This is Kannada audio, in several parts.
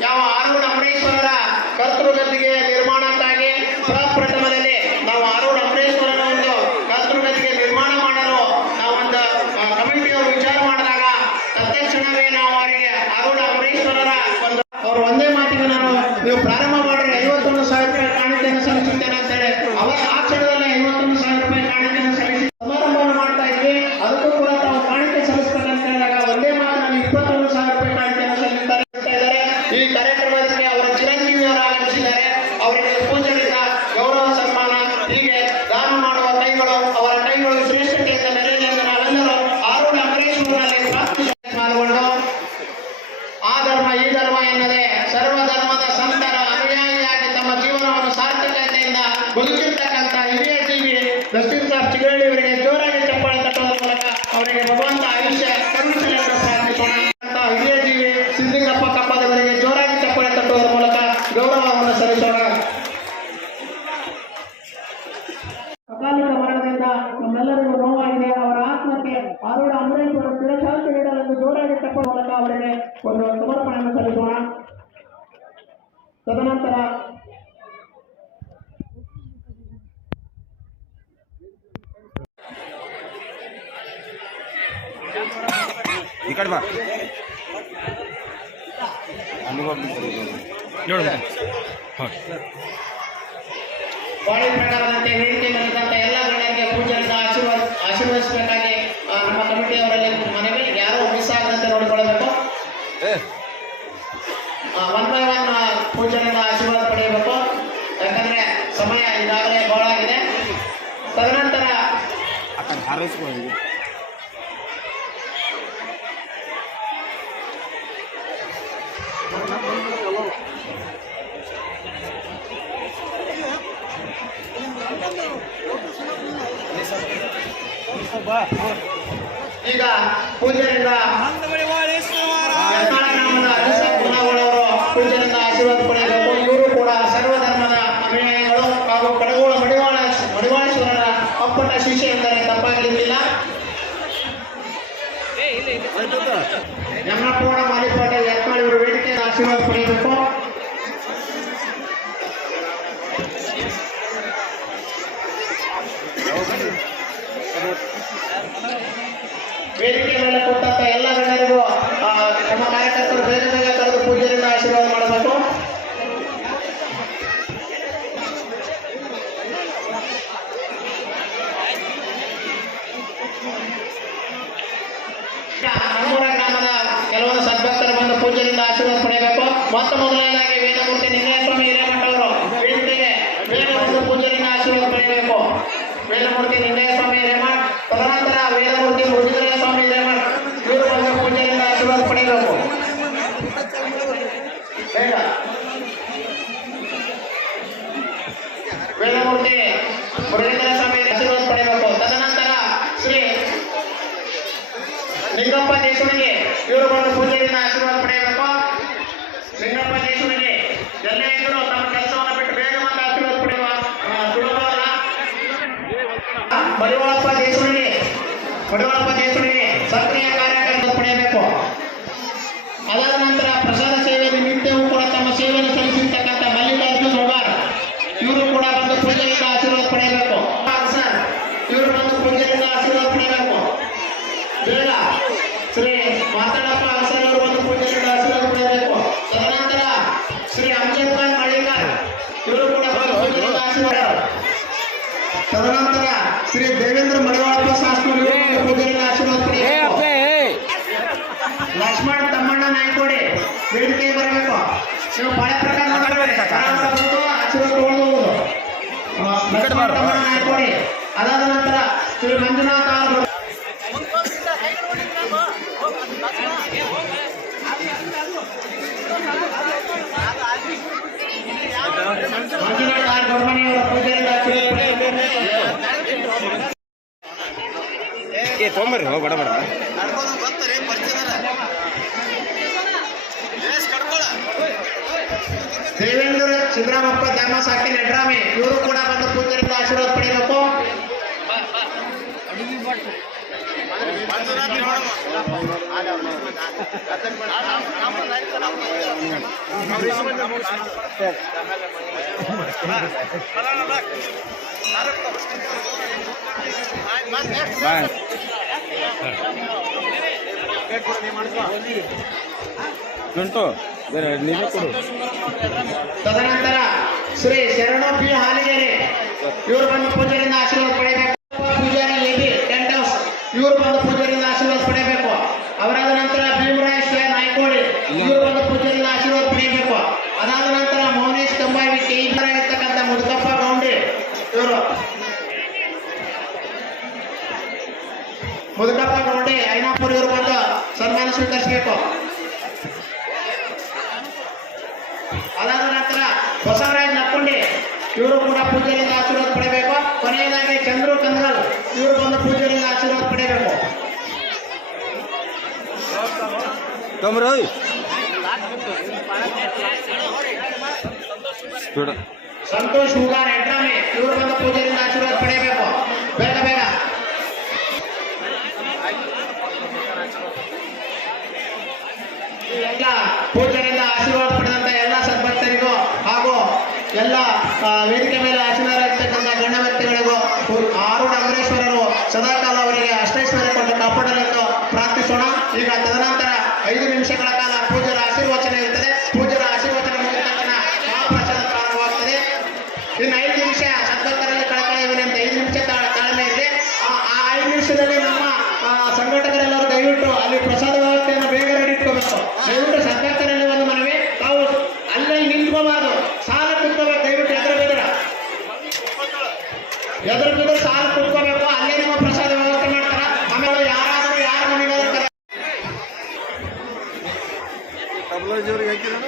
ಯಾವ ಆರೂಢ ಅಮರೇಶ್ವರರ ಕರ್ತೃಗದ್ದಿಗೆ ನಿರ್ಮಾಣಕ್ಕಾಗಿ ಪ್ರಪ್ರಥಮದಲ್ಲಿ ನಾವು ಆರೂಢ ಅಮರೇಶ್ವರನ ಒಂದು ಕರ್ತೃಗತಿಗೆ ನಿರ್ಮಾಣ ಮಾಡಲು ನಾವೊಂದು ಕಮಿಟಿಯವರು ವಿಚಾರ ಮಾಡಿದಾಗ ತತ್ಕ್ಷಣವೇ ನಾವು ಅವರಿಗೆ ಆರೂಢ ಅಮರೇಶ್ವರರ ಒಂದು ಅವರು ಒಂದೇ ಮಾತಿಗೆ ನಾನು, ನೀವು ಪ್ರಾರಂಭ ಮಾಡಿದ್ರೆ ಐವತ್ತೊಂದು ಸಾವಿರ ರೂಪಾಯಿ ಕಾಣುತ್ತೇನೆ ಸಲ್ಲಿಸುತ್ತೇನೆ ಅಂತ ಹೇಳಿ. ಅವರ ಆ ಕ್ಷಣದಲ್ಲಿ ಐವತ್ತೊಂದು ಸಾವಿರ ರೂಪಾಯಿ ಕಾಣಿಕೆಯನ್ನು ಅಕಾಲಿಕ ಮರಣದಿಂದ ನಮ್ಮೆಲ್ಲರಿಗೂ ನೋವಾಗಿದೆ ಅವರ ಆತ್ಮಕ್ಕೆ ಆರೂಢ ಅಮರೇಶ್ವರ ಚಿರಶಾಂತಿ ನೀಡಲೆಂದು ಜೋರಾಗಿ ತಪ್ಪುವ ಮೂಲಕ ಅವರಿಗೆ ಒಂದು ಸಮರ್ಪಣೆಯನ್ನು ಸಲ್ಲಿಸೋಣ ತದನಂತರ ಈ ಕಡೆ ಬಾ ನೋಡು ಹಾಂ ವಾಣಿ ಪ್ರಕಾರದಂತೆ ವೇದಿಕೆ ಮೇಲಿದ್ದಂಥ ಎಲ್ಲ ಗಣ್ಯರಿಗೆ ಪೂಜೆಯನ್ನು ಆಶೀರ್ವಾದ ಆಶೀರ್ವದಿಸಬೇಕಾಗಿ ನಮ್ಮ ಕಮಿಟಿಯವರಲ್ಲಿ ಮನವಿ ಯಾರೂ ಮಿಸ್ ಆಗದಂತೆ ನೋಡಿಕೊಳ್ಳಬೇಕು ಆ ಒನ್ ಬೈ ಒನ್ ಪೂಜೆಯಿಂದ ಆಶೀರ್ವಾದ ಪಡೆಯಬೇಕು. ಯಾಕಂದ್ರೆ ಸಮಯ ಈಗಾಗಲೇ ಬಹಳ ಆಗಿದೆ ತದನಂತರ ಈಗ ಪೂಜೆಯಿಂದ ಪೂಜೆಯಿಂದ ಆಶೀರ್ವಾದ ಪಡೆಯಬೇಕು. ಇವರು ಕೂಡ ಸರ್ವಧರ್ಮದ ಅನುಯಾಯಿಗಳು ಹಾಗೂ ಕಡಗೋಳ ಮಡಿವಾಳ ಮಡಿವಾಳೇಶ್ವರರ ಅಪ್ಪಟ ಶಿಷ್ಯ ಎಂದರೆ ತಪ್ಪಾಗಲಿಕ್ಕಿಲ್ಲ. ಯಮನಪೋಣ ಮಾಲಿಪಾಟೆ ಯತ್ನಾಳ್ ಇವರು ವೇದಿಕೆಯಿಂದ ಆಶೀರ್ವಾದ ಪಡೆಯಬೇಕು. ವೇದಿಕೆ ಮೇಲೆ ಕೊಟ್ಟಂತ ಎಲ್ಲ ಗಣ್ಯರಿಗೂ ತಮ್ಮ ಕಾರ್ಯಕರ್ತರು ಬೇರೆ ಬೇಗ ಕರೆದು ಪೂಜೆಯಿಂದ ಆಶೀರ್ವಾದ ಮಾಡಬೇಕು. ನಮ್ಮೂರ ಗ್ರಾಮದ ಕೆಲವೊಂದು ಸದ್ಭಕ್ತರು ಬಂದು ಪೂಜೆಯಿಂದ ಆಶೀರ್ವಾದ ಪಡೆಯಬೇಕು. ಮೊತ್ತ ಮೊದಲನೇದಾಗಿ ವೇದಮೂರ್ತಿ ನಿಂಗೇಸ್ವಾಮಿ ಹಿರೇಮಠ ಅವರು ಬೇಗ ಒಂದು ಪೂಜೆಯಿಂದ ಆಶೀರ್ವಾದ ಪಡೆಯಬೇಕು. ವೇದಮೂರ್ತಿ ನಿಂಗೇಸ್ವಾಮಿ ಹಿರೇಮಠ ತದನಂತರ ವೇದಮೂರ್ತಿ ಮುರುಘೇಂದ್ರ ಸ್ವಾಮಿ ಹಿರೇಮಠ ಇವರು ಬಂದು ಪೂಜೆಯಿಂದ ಆಶೀರ್ವಾದ ಪಡೆಯಬೇಕು. ವೇದಮೂರ್ತಿ ಮುರುಘೇಂದ್ರ ಸ್ವಾಮಿ ಆಶೀರ್ವಾದ ಪಡೆಯಬೇಕು? ತದನಂತರ ಶ್ರೀ ಲಿಂಗಪ್ಪ ದೇಶುಣಿಗೆ ಇವರು ಬಂದು ಪೂಜೆಯಿಂದ ಆಶೀರ್ವಾದ ಪಡೆಯಬೇಕು ಲಿಂಗಪ್ಪ ದೇಶುಣಿಗೆ ಎಲ್ಲ ಇದ್ರು ತಮ್ಮ ಕೆಲಸವನ್ನು ಬಿಟ್ಟು ಬೇಗ ಬಂದು ಆಶೀರ್ವಾದ ಪಡೆಯುವ ಆ, ಸುಲಭವಲ್ಲ ಮಡಿವಾಳಪ್ಪ ದೇಶುಣಿಗೆ ಮಡಿವಾಳಪ್ಪ ದೇಶುಣಿಗೆ ಸಕ್ರಿಯ ಕಾರ್ಯಕ್ರಮ ಪಡೆಯಬೇಕು ಅದಾದ ನಂತರ ಪ್ರಸಾದ ಸೇವೆಯಲ್ಲಿ ನಿತ್ಯವೂ ಕೂಡ ತಮ್ಮ ಸೇವೆಯನ್ನು ಸಲ್ಲಿಸಿರ್ತಕ್ಕಂಥ ಮಲ್ಲಿಕಾರ್ಜುನ್ ಹೋಗಾರ್ ಇವರು ಕೂಡ ಬಂದು ಪೂಜೆಯಿಂದ ಆಶೀರ್ವಾದ ಪಡೆಯಬೇಕು ಸರ್ ಇವರು ಬಂದು ಪೂಜೆಯಿಂದ ಆಶೀರ್ವಾದ ಪಡೆಯಬೇಕು ಬೇಗ ಶ್ರೀ ಮಾತಾಡಪ್ಪ ಅರಸರ್ ಅವರು ಒಂದು ಪೂಜೆಯಿಂದ ಆಶೀರ್ವಾದ ಪಡೆಯಬೇಕು ತದನಂತರ ಶ್ರೀ ಅಮ್ಜದ್ ಖಾನ್ ಮಳಿಗಾರ್ ಇವರು ಕೂಡ ಬಂದು ಪೂಜೆಯಿಂದ ಆಶೀರ್ವಾದ ತದನಂತರ ಶ್ರೀ ದೇವೇಂದ್ರ ಮಡಿವಾಳಪ್ಪ ಶಾಸ್ತ್ರಿ ಪೂಜೆಯಿಂದ ಆಶೀರ್ವಾದ ಪಡೆಯಬೇಕು. ಲಕ್ಷ್ಮಣ್ ತಮ್ಮಣ್ಣ ನಾಯ್ಕೋಡಿ ವೇದಿಕೆಗೆ ಬರಬೇಕು. ನೀವು ಬಾಳೆ ಪ್ರಕಾರ ಆಶೀರ್ವಾದ ತಗೊಂಡು ಹೋಗುದು ಆ, ತಮ್ಮಣ್ಣ ನಾಯ್ಕೋಡಿ ಅದಾದ ನಂತರ ಶ್ರೀ ಮಂಜುನಾಥ ಅವರು ಮಂಜುನಾಥ ಆರ್ ಗೌರ್ಮನಿಯವರ ಪೂಜೆಯಿಂದ ಆಶೀರ್ವಾದ ಪಡೆಯಬೇಕು. ಏ ಹೋಗಿ ಬಡ ಬಡ. ದೇವೇಂದ್ರ ಸಿದ್ದರಾಮಪ್ಪ ದಾಮಸಾಕಿ ನಡ್ರಾಮಿ ಇವರು ಕೂಡ ಬಂದು ಪೂಜೆಯಿಂದ ಆಶೀರ್ವಾದ ಪಡೆಯಬೇಕು ಬಾಯ್. ಬೇರೆ ನೀವೇ ಕೊಡು. ತದನಂತರ ಶ್ರೀ ಶರಣು ಪಿ ಹಾಲಿಗೆರೆ ಇವರು ಬಂದು ಪೂಜೆಯಿಂದ ಆಶೀರ್ವಾದ ಪಡೆಯಬೇಕು. ಪೂಜಾರಿ ಎಬಿ ಟೆಂಟ್ ಹೌಸ್ ಇವರು ಬಂದು ಪೂಜಾರಿಂದ ಆಶೀರ್ವಾದ ಪಡೆಯಬೇಕು ಅವರಾದ ನಂತರ ಭೀಮರಾಯ ಶ್ರೀ ನಾಯ್ಕೋಡಿ ಇವರು ಬಂದು ಪೂಜಾರಿಂದ ಆಶೀರ್ವಾದ ಪಡೆಯಬೇಕು ಅದಾದ ನಂತರ ಮೌನೇಶ್ ಕಂಬಾವಿ ಕೆ ಇರ್ತಕ್ಕಂಥ ಮುದುಕಪ್ಪ ಗೌಂಡಿ ಇವರು ಮುದುಕಪ್ಪ ನೋಡಿ ಐನಾಪುರ್ ಇವರು ಬಂದು ಸನ್ಮಾನ ಸ್ವೀಕರಿಸಬೇಕು. ಅದಾದ ನಂತರ ಬಸವರಾಜ್ ನಕ್ಕೊಂಡಿ ಇವರು ಕೂಡ ಪೂಜೆಯಿಂದ ಆಶೀರ್ವಾದ ಪಡೆಯಬೇಕು. ಕೊನೆಯದಾಗಿ ಚಂದ್ರು ಕಂದಗಲ್ ಇವರು ಬಂದು ಪೂಜೆಯಿಂದ ಆಶೀರ್ವಾದ ಪಡೆಯಬೇಕು. ಸಂತೋಷ್ ಹೂಗಾರ್ ಎಂಟ್ರಾಮಿ ಇವರು ಬಂದು ಪೂಜೆಯಿಂದ ಆಶೀರ್ವಾದ ಪಡೆಯಬೇಕು. ಬೇಗ ಬೇಗ ಎಲ್ಲ ಪೂಜೆಯಿಂದ ಆಶೀರ್ವಾದ ಪಡೆದಂತ ಎಲ್ಲ ಸದ್ಭಕ್ತರಿಗೂ ಹಾಗೂ ಎಲ್ಲ ಆ, ವೇದಿಕೆ ಮೇಲೆ ಆಸೀನರಾಗಿರ್ತಕ್ಕಂಥ ಗಣ್ಯ ವ್ಯಕ್ತಿಗಳಿಗೂ ಆರೂಢ ಅಂಗ್ರೇಶ್ವರರು ಸದಾಕಾಲ ಅವರಿಗೆ ಅಷ್ಟೈಶ್ವರ್ಯ ಕೊಟ್ಟು ಕಾಪಾಡಲೆಂದು ಪ್ರಾರ್ಥಿಸೋಣ. ಈಗ ತದನಂತರ ಐದು ನಿಮಿಷಗಳ ಕಾಲ ಪೂಜರ ಆಶೀರ್ವಚನ ಇರುತ್ತದೆ ಪೂಜರ ಆಶೀರ್ವಚನ ಮುಗಿದ ಮಹಾಪ್ರಸಾದ ಪ್ರಾರಂಭವಾಗ್ತದೆ. ಇನ್ನು ಐದು ನಿಮಿಷ ಸದ್ಭಕ್ತರಲ್ಲಿ ಕಳಕಳಿ ಐದು ನಿಮಿಷ ತಾಳ್ಮೆ ಇದೆ. ಆ ಐದು ನಿಮಿಷದಲ್ಲಿ ತಬಲಾಜಿಯವ್ರಿಗೆ ಹಾಕಿರೋಣ?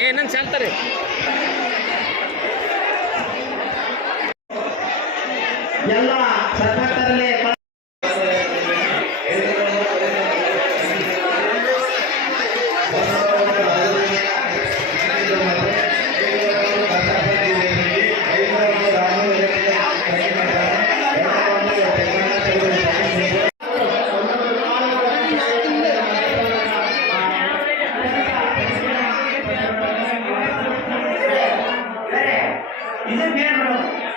ಏ ನನ್ ಚಾಲ್ತಾರೆ Miren bien, hermano.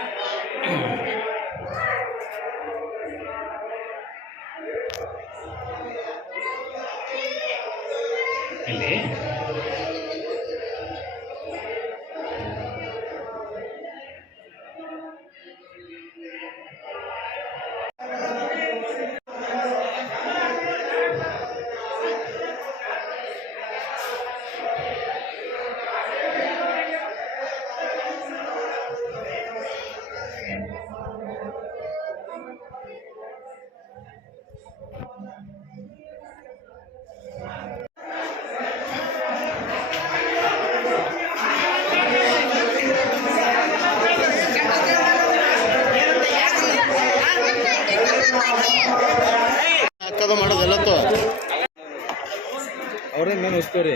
ಅವ್ರೇ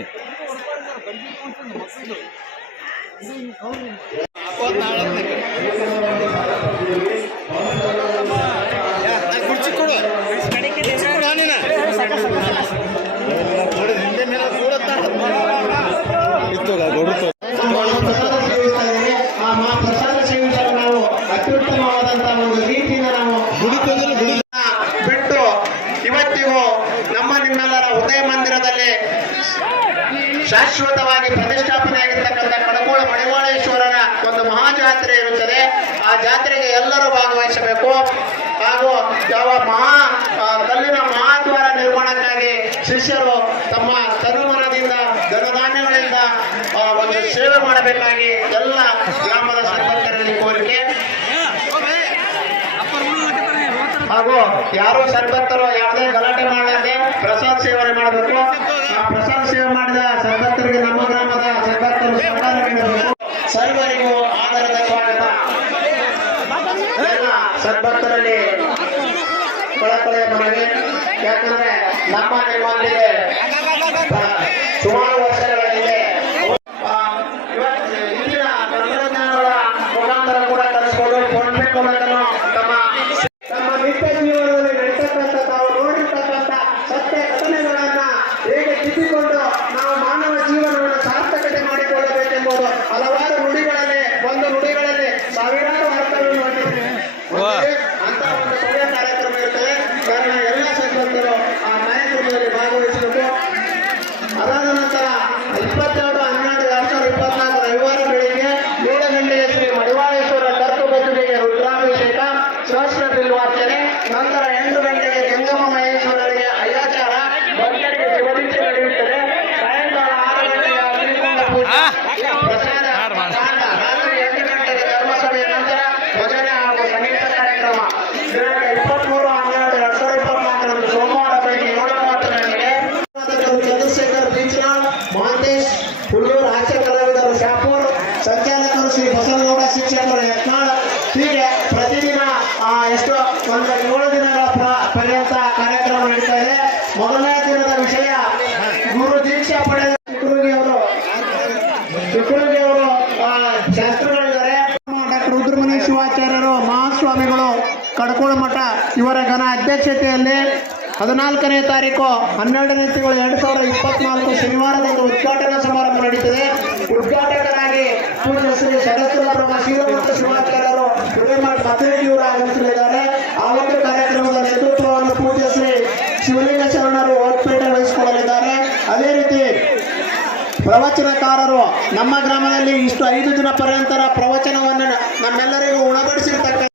ಮಹಾಜಾತ್ರೆ ಇರುತ್ತದೆ. ಆ ಜಾತ್ರೆಗೆ ಎಲ್ಲರೂ ಭಾಗವಹಿಸಬೇಕು. ಹಾಗೂ ಯಾವ ಮಹಾ ಕಲ್ಲಿನ ಮಹಾದ್ವಾರ ನಿರ್ಮಾಣಕ್ಕಾಗಿ ಶಿಷ್ಯರು ತಮ್ಮ ತನುಮನದಿಂದ, ಧನಧಾನ್ಯಗಳಿಂದ ಒಂದು ಸೇವೆ ಮಾಡಬೇಕಾಗಿ ಎಲ್ಲ ಗ್ರಾಮದ ಸರ್ಪಂಚರಲ್ಲಿ ಕೋರಿಕೆ. ಹಾಗೂ ಯಾರು ಸರ್ಬತ್ತರು ಯಾವುದೇ ಗಲಾಟೆ ಮಾಡದೆ ಪ್ರಸಾದ ಸೇವನೆ ಮಾಡಬೇಕು. ಆ ಪ್ರಸಾದ ಸೇವೆ ಮಾಡಿದ ಸರ್ಬತ್ತರಿಗೆ ನಮ್ಮ ಗ್ರಾಮದ ನೀಡಬೇಕು. ಸರ್ವರಿಗೂ ಸರ್ಭಕ್ತರಲ್ಲಿ ಕಳಕಳಿಯ ಮನವಿ ಯಾಕಂದ್ರೆ ನಮ್ಮ ನಿಮ್ಮಲ್ಲಿಗೆ ಶಿಕ್ಷಕರು ಯತ್ನಾಳ್ ಹೀಗೆ ಪ್ರತಿದಿನ ಎಷ್ಟು ಒಂದು ಏಳು ದಿನಗಳ ಪ್ರ- ಪರ್ಯಂತ ಅಧ್ಯಕ್ಷತೆಯಲ್ಲಿ ಹದಿನಾಲ್ಕನೇ ತಾರೀಕು, ಹನ್ನೆರಡನೇ ತಿಂಗಳು ಎರಡು ಸಾವಿರದ ಇಪ್ಪತ್ನಾಲ್ಕು ಶನಿವಾರದಂದು ಉದ್ಘಾಟನಾ ಸಮಾರಂಭ ನಡೀತದೆ. ಉದ್ಘಾಟಕರಾಗಿ ಪೂಜ್ಯ ಶ್ರೀ ಸದಸ್ಯರ ಪ್ರಭಾ ಶ್ರೀಮಂತ ಶಿವಾಚಾರ್ಯರು ಪ್ರತಿನಿಧಿಯವರು ಆಗಮಿಸಲಿದ್ದಾರೆ. ಆ ಒಂದು ಕಾರ್ಯಕ್ರಮದ ನೇತೃತ್ವವನ್ನು ಪೂಜ್ಯ ಶ್ರೀ ಶಿವಲಿಂಗ ಶರಣರು ಹೊರಪೇಟೆ ವಹಿಸಿಕೊಳ್ಳಲಿದ್ದಾರೆ. ಅದೇ ರೀತಿ ಪ್ರವಚನಕಾರರು ನಮ್ಮ ಗ್ರಾಮದಲ್ಲಿ ಇಷ್ಟು ಐದು ದಿನ ಪರ್ಯಂತರ ಪ್ರವಚನವನ್ನು ನಮ್ಮೆಲ್ಲರಿಗೂ ಉಣಬಡಿಸಿರ್ತಕ್ಕಂಥ